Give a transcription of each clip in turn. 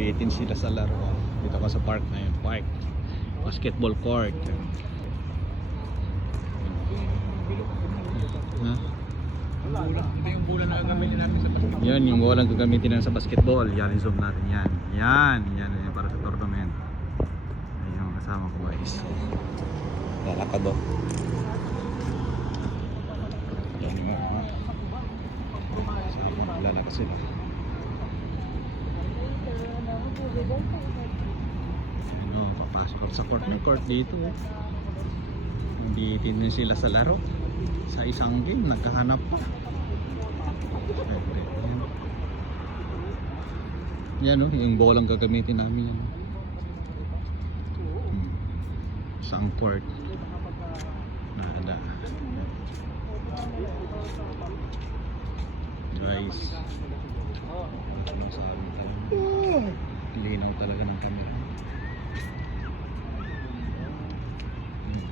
Bitin sila sa laro. Dito ka sa park na yun. Park. Basketball court. Ha? Yung bola na gagamitin namin sa basketball. Yan yung bola gagamitin natin sa basketball. Yan, zoom natin yan. Yan para sa tournament. Ayun yung kasama ko guys. Lalakad do. Yan yung kasama, lalakad sila. Ano, papasok ako sa court. May court dito. Hindi din sila sa laro. Sa isang game, nagkahanap pa. Yan o, yung bolang gagamitin namin yan. Isang court. Nada. Guys. Ano sa amin talaga. Linaw talaga ng camera.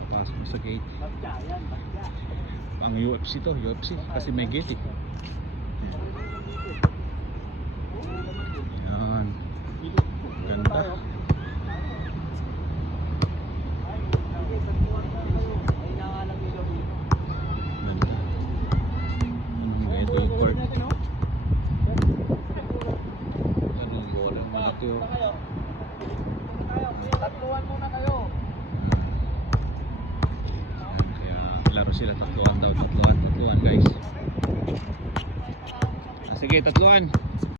Papasok mo sa gate. Ang UFC to, UFC. Kasi may gate eh. Yan. Ganda. Ganda. Ito yung court. Yan yung bola dito. Tatluan muna kayo. Kaya laro sila tatluan daw. Tatluan guys. Sige, tatluan.